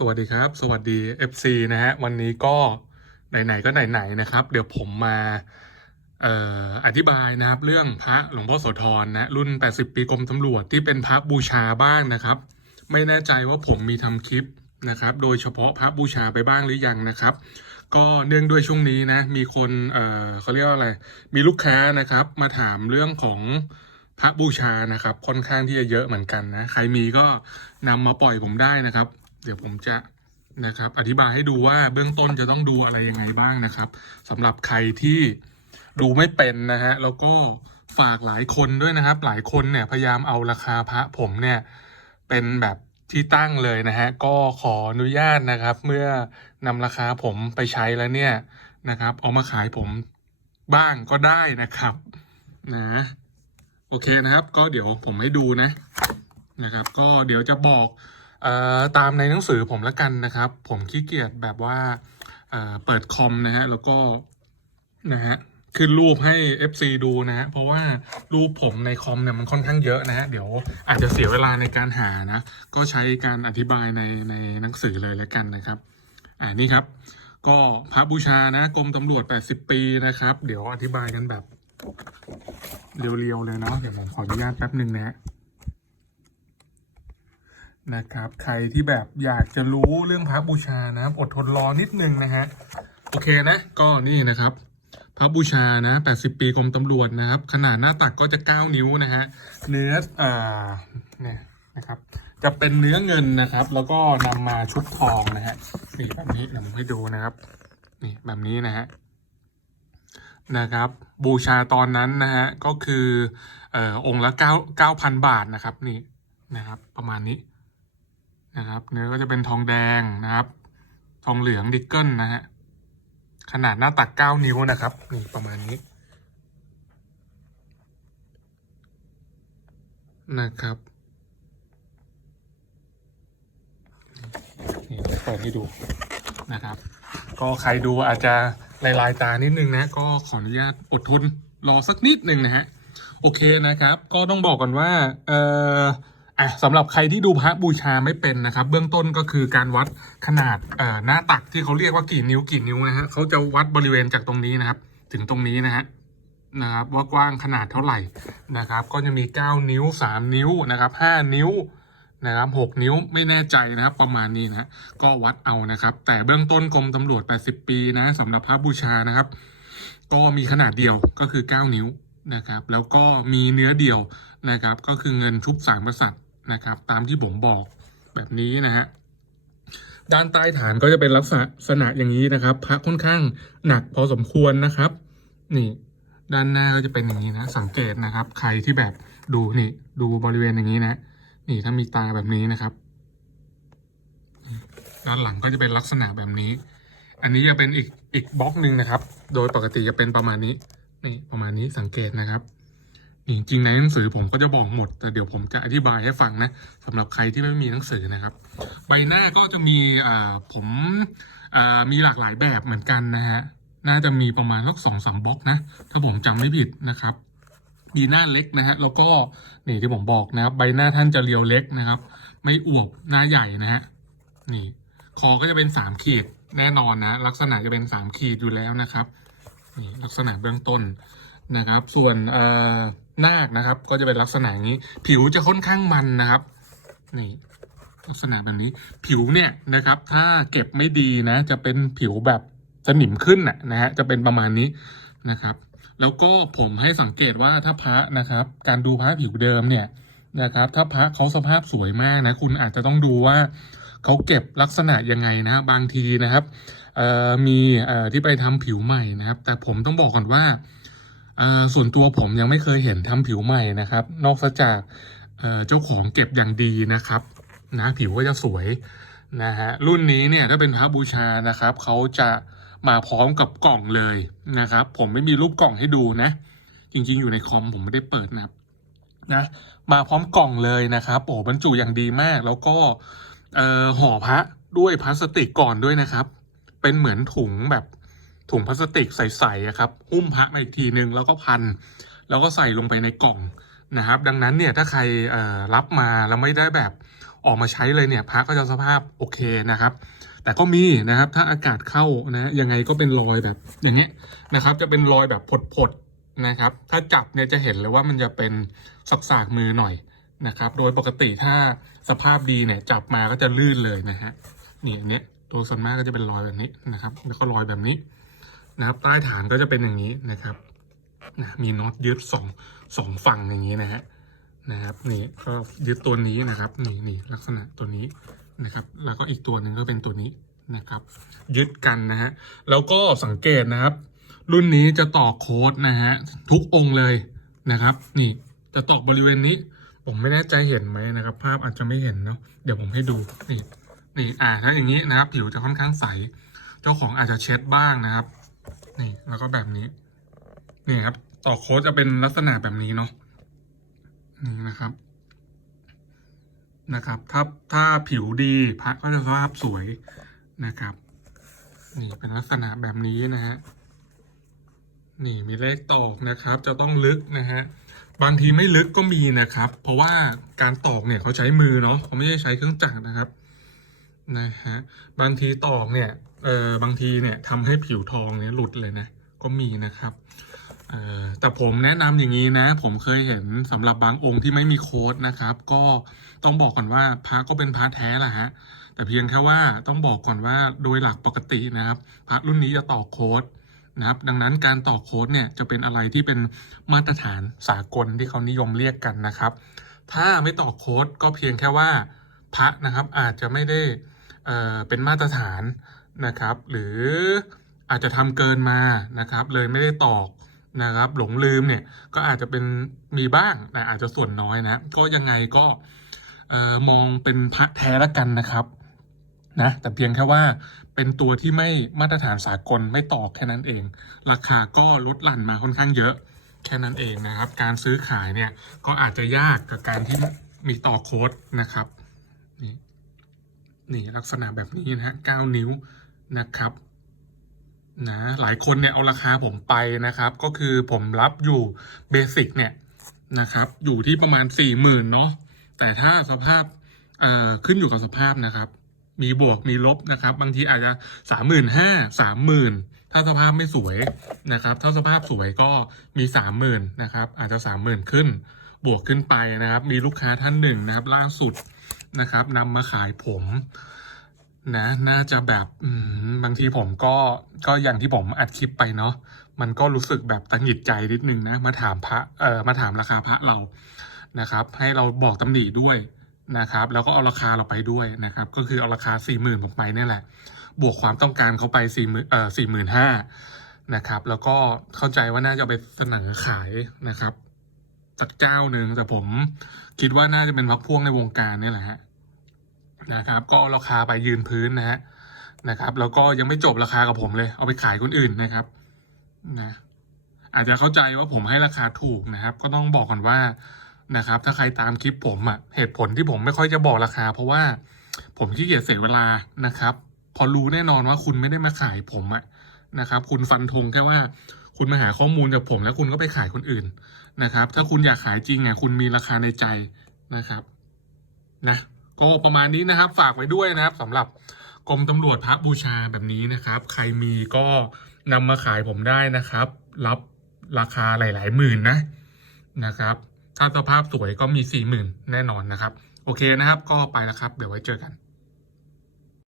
สวัสดีครับ สวัสดี FC นะฮะ วันนี้ก็ไหนๆก็ไหนๆนะครับ เดี๋ยวผมมาเอออธิบายนะครับ เรื่องพระหลวงพ่อโสธรนะ รุ่น 80 ปีกรมตำรวจที่เป็นพระบูชาบ้างนะครับ ไม่แน่ใจว่าผมมีทำคลิปนะครับ โดยเฉพาะพระบูชาไปบ้างหรือยังนะครับ ก็เนื่องด้วยช่วงนี้นะ มีคนเออเขาเรียกว่าอะไร มีลูกค้านะครับ มาถามเรื่องของพระบูชานะครับ ค่อนข้างที่จะเยอะเหมือนกันนะ ใครมีก็นำมาปล่อยผมได้นะครับ เดี๋ยวผมจะนะครับ อธิบายให้ดูว่าเบื้องต้นจะต้องดูอะไรยังไงบ้างนะครับสำหรับใครที่ดูไม่เป็นนะฮะแล้วก็ฝากหลายคนด้วยนะครับ หลายคนเนี่ยพยายามเอาราคาพระผมเนี่ยเป็นแบบที่ตั้งเลยนะฮะก็ขออนุญาตนะครับ เมื่อนำราคาผมไปใช้แล้วเนี่ยนะครับ เอามาขายผมบ้างก็ได้นะครับนะโอเคนะครับ ก็เดี๋ยวผมให้ดูนะนะครับ ก็เดี๋ยวจะบอก ตามในหนังสือผมละกันนะครับ ผมขี้เกียจแบบว่าเอ่อเปิดคอมนะฮะแล้วก็นะฮะขึ้นรูปให้ FC ดูนะฮะเพราะว่ารูปผมในคอมเนี่ยมันค่อนข้างเยอะนะฮะเดี๋ยวอาจจะเสียเวลาในการหานะก็ใช้การอธิบายในในหนังสือเลยละกันนะครับอ่านี่ครับ ก็พระบูชานะกรมตำรวจ 80 ปีนะครับ เดี๋ยวอธิบายกันแบบเรียวๆเลยเนาะเดี๋ยวผมขออนุญาตแป๊บหนึ่งนะฮะ นะครับ ใครที่แบบอยากจะรู้เรื่องพระบูชานะครับอดทนรอนิดนึงนะฮะโอเคนะก็นี่นะครับ พระบูชานะ 80 ปีกรมตำรวจนะครับ ขนาดหน้าตักก็จะ 9 นิ้วนะฮะเนื้ออ่าเนี่ยนะครับจะเป็นเนื้อเงินนะครับ แล้วก็นำมาชุบทองนะฮะนี่แบบนี้ผมให้ดูนะครับนี่แบบนี้นะฮะนะครับ บูชาตอนนั้นนะฮะก็คือเอ่อองค์ละเก้าเก้าพันบาทนะครับนี่นะครับ ประมาณนี้ นะครับ เนื้อก็จะเป็นทองแดงนะครับ ทองเหลืองดิกเกิลนะฮะ ขนาดหน้าตักเก้านิ้วนะครับ นี่ประมาณนี้ นะครับนี่เปิดให้ดูนะครับ ก็ใครดูอาจจะลายลายตานิดนึงนะ ก็ขออนุญาตอดทนรอสักนิดนึงนะฮะ โอเคนะครับ ก็ต้องบอกก่อนว่า เอ่อ อะสำหรับใครที่ดูพระบูชาไม่เป็นนะครับ เบื้องต้นก็คือการวัดขนาดเอ่อหน้าตักที่เขาเรียกว่ากี่นิ้วกี่นิ้วนะฮะเขาจะวัดบริเวณจากตรงนี้นะครับ ถึงตรงนี้นะฮะนะครับว่ากว้างขนาดเท่าไหร่นะครับ ก็จะมี 9 นิ้ว 3 นิ้วนะครับ 5 นิ้วนะครับ6นิ้วไม่แน่ใจนะครับ ประมาณนี้นะก็วัดเอานะครับ แต่เบื้องต้นกรมตำรวจ 80 ปีนะสำหรับพระบูชานะครับ ก็มีขนาดเดียวก็คือ 9 นิ้วนะครับ แล้วก็มีเนื้อเดียวนะครับ ก็คือเงินชุบสามกษัตริย์ นะครับ ตามที่ผมบอกแบบนี้นะฮะด้านใต้ฐานก็จะเป็นลักษณะอย่างนี้นะครับ พระค่อนข้างหนักพอสมควรนะครับ นี่ด้านหน้าก็จะเป็นอย่างนี้นะ สังเกตนะครับ ใครที่แบบดูนี่ ดูบริเวณอย่างนี้นะ นี่ถ้ามีตาแบบนี้นะครับ ด้านหลังก็จะเป็นลักษณะแบบนี้ อันนี้จะเป็นอีกอีกบล็อกหนึ่งนะครับ โดยปกติจะเป็นประมาณนี้ นี่ประมาณนี้สังเกตนะครับ จริงๆในหนังสือผมก็จะบอกหมด แต่เดี๋ยวผมจะอธิบายให้ฟังนะสำหรับใครที่ไม่มีหนังสือนะครับ ใบหน้าก็จะมีผมมีหลากหลายแบบเหมือนกันนะฮะน่าจะมีประมาณสักสองสามบล็อกนะถ้าผมจำไม่ผิดนะครับมีหน้าเล็กนะฮะแล้วก็นี่ที่ผมบอกนะครับ ใบหน้าท่านจะเรียวเล็กนะครับ ไม่อวบหน้าใหญ่นะฮะนี่ คอก็จะเป็นสามขีดแน่นอนนะ ลักษณะจะเป็นสามขีดอยู่แล้วนะครับนี่ลักษณะเบื้องต้น นะครับ ส่วนเอ่อนาคนะครับ ก็จะเป็นลักษณะอย่างนี้ ผิวจะค่อนข้างมันนะครับ นี่ลักษณะแบบนี้ ผิวเนี่ยนะครับ ถ้าเก็บไม่ดีนะ จะเป็นผิวแบบสนิมขึ้นน่ะนะฮะ จะเป็นประมาณนี้นะครับ แล้วก็ผมให้สังเกตว่าถ้าพระนะครับ การดูพระผิวเดิมเนี่ยนะครับ ถ้าพระเขาสภาพสวยมากนะ คุณอาจจะต้องดูว่าเขาเก็บลักษณะยังไงนะบางทีนะครับมีที่ไปทำผิวใหม่นะครับ แต่ผมต้องบอกก่อนว่า ส่วนตัวผมยังไม่เคยเห็นทำผิวใหม่นะครับ นอกจากเอ่อเจ้าของเก็บอย่างดีนะครับนะผิวก็จะสวยนะฮะรุ่นนี้เนี่ยถ้าเป็นพระบูชานะครับเขาจะมาพร้อมกับกล่องเลยนะครับ ผมไม่มีรูปกล่องให้ดูนะ จริงๆ อยู่ในคอมผมไม่ได้เปิดนะครับนะมาพร้อมกล่องเลยนะครับโอ้บรรจุอย่างดีมาก แล้วก็ห่อพระด้วยพลาสติกก่อนด้วยนะครับ เป็นเหมือนถุงแบบ ถุงพลาสติกใสๆอะครับหุ้มพระมาอีกทีนึงแล้วก็พัน แล้วก็ใส่ลงไปในกล่องนะครับ ดังนั้นเนี่ยถ้าใครรับมาแล้วไม่ได้แบบออกมาใช้เลยเนี่ยพระก็จะสภาพโอเคนะครับ แต่ก็มีนะครับถ้าอากาศเข้านะยังไงก็เป็นรอยแบบอย่างเงี้ยนะครับ จะเป็นรอยแบบผดๆนะครับ ถ้าจับเนี่ยจะเห็นเลยว่ามันจะเป็นสักสากๆมือหน่อยนะครับ โดยปกติถ้าสภาพดีเนี่ยจับมาก็จะลื่นเลยนะฮะนี่อันเนี้ยตัวส่วนมากก็จะเป็นรอยแบบนี้นะครับ แล้วก็รอยแบบนี้ นะครับใต้ฐานก็จะเป็นอย่างนี้นะครับนะมีน็อตยึดสองสองฝั่งอย่างนี้นะฮะนะครับนี่ก็ยึดตัวนี้นะครับนี่นี่ลักษณะตัวนี้นะครับ แล้วก็อีกตัวหนึ่งก็เป็นตัวนี้นะครับ ยึดกันนะฮะแล้วก็สังเกตนะครับ รุ่นนี้จะต่อโค้ดนะฮะทุกองค์เลยนะครับ นี่จะต่อบริเวณนี้ ผมไม่แน่ใจเห็นไหมนะครับ ภาพอาจจะไม่เห็นเนาะเดี๋ยวผมให้ดูนี่นี่อ่าถ้าอย่างนี้นะครับ ผิวจะค่อนข้างใส เจ้าของอาจจะเช็ดบ้างนะครับ นี่ แล้วก็แบบนี้ นี่ครับ ต่อโค้ดจะเป็นลักษณะแบบนี้เนาะนี่นะครับ นะครับ ถ้าถ้าผิวดีพระก็จะสภาพสวยนะครับ นี่เป็นลักษณะแบบนี้นะฮะนี่มีเลขตอกนะครับ จะต้องลึกนะฮะบางทีไม่ลึกก็มีนะครับ เพราะว่าการตอกเนี่ยเขาใช้มือเนาะเขาไม่ได้ใช้เครื่องจักรนะครับ นะฮะบางทีตอกเนี่ยเออบางทีเนี่ยทำให้ผิวทองเนี่ยหลุดเลยนะก็มีนะครับเออแต่ผมแนะนำอย่างนี้นะ ผมเคยเห็นสำหรับบางองค์ที่ไม่มีโค้ดนะครับ ก็ต้องบอกก่อนว่าพระก็เป็นพระแท้แหละฮะแต่เพียงแค่ว่าต้องบอกก่อนว่าโดยหลักปกตินะครับพระรุ่นนี้จะต่อโค้ดนะครับดังนั้นการต่อโค้ดเนี่ยจะเป็นอะไรที่เป็นมาตรฐานสากลที่เขานิยมเรียกกันนะครับ ถ้าไม่ต่อโค้ดก็เพียงแค่ว่าพระนะครับอาจจะไม่ได้ เอ่อเป็นมาตรฐานนะครับ หรืออาจจะทำเกินมานะครับ เลยไม่ได้ตอกนะครับ หลงลืมเนี่ยก็อาจจะเป็นมีบ้างแต่อาจจะส่วนน้อยนะ ก็ยังไงก็มองเป็นพระแท้ละกันนะครับนะแต่เพียงแค่ว่าเป็นตัวที่ไม่มาตรฐานสากลไม่ตอกแค่นั้นเอง ราคาก็ลดหลั่นมาค่อนข้างเยอะแค่นั้นเองนะครับ การซื้อขายเนี่ยก็อาจจะยากกับการที่มีต่อโค้ดนะครับ นี่ลักษณะแบบนี้นะฮะเก้านิ้วนะครับนะหลายคนเนี่ยเอาราคาผมไปนะครับ ก็คือผมรับอยู่เบสิกเนี่ยนะครับอยู่ที่ประมาณสี่หมื่นเนาะแต่ถ้าสภาพเอ่อขึ้นอยู่กับสภาพนะครับ มีบวกมีลบนะครับ บางทีอาจจะสามหมื่นห้าสามหมื่นถ้าสภาพไม่สวยนะครับ ถ้าสภาพสวยก็มีสามหมื่นนะครับ อาจจะสามหมื่นขึ้น บวกขึ้นไปนะครับ มีลูกค้าท่านหนึ่งนะครับ ล่าสุด นะครับนำมาขายผมนะน่าจะแบบบางทีผมก็ก็อย่างที่ผมอัดคลิปไปเนาะมันก็รู้สึกแบบตังหิดใจนิดนึงนะมาถามพระเอ่อมาถามราคาพระเรานะครับ ให้เราบอกตำหนิด้วยนะครับ แล้วก็เอาราคาเราไปด้วยนะครับ ก็คือเอาราคาสี่หมื่นผมไปนี่แหละ บวกความต้องการเขาไปสี่หมื่นเอ่อสี่หมื่นห้านะครับ แล้วก็เข้าใจว่าน่าจะไปเสนอขายนะครับ สักเจ้าหนึ่งแต่ผมคิดว่าน่าจะเป็นพักพ่วงในวงการนี่แหละฮะนะครับ ก็ราคาไปยืนพื้นนะฮะนะครับ แล้วก็ยังไม่จบราคากับผมเลย เอาไปขายคนอื่นนะครับนะอาจจะเข้าใจว่าผมให้ราคาถูกนะครับ ก็ต้องบอกก่อนว่านะครับ ถ้าใครตามคลิปผมอะเหตุผลที่ผมไม่ค่อยจะบอกราคา เพราะว่าผมขี้เกียจเสียเวลานะครับ พอรู้แน่นอนว่าคุณไม่ได้มาขายผมอะนะครับ คุณฟันธงแค่ว่าคุณมาหาข้อมูลจากผมแล้วคุณก็ไปขายคนอื่น นะครับ ถ้าคุณอยากขายจริงอะคุณมีราคาในใจนะครับนะก็ประมาณนี้นะครับ ฝากไว้ด้วยนะครับสำหรับกรมตำรวจพระบูชาแบบนี้นะครับ ใครมีก็นำมาขายผมได้นะครับ รับราคาหลาย ๆ หมื่นนะนะครับ ถ้าสภาพสวยก็มีสี่หมื่นแน่นอนนะครับ โอเคนะครับ ก็ไปแล้วครับ เดี๋ยวไว้เจอกัน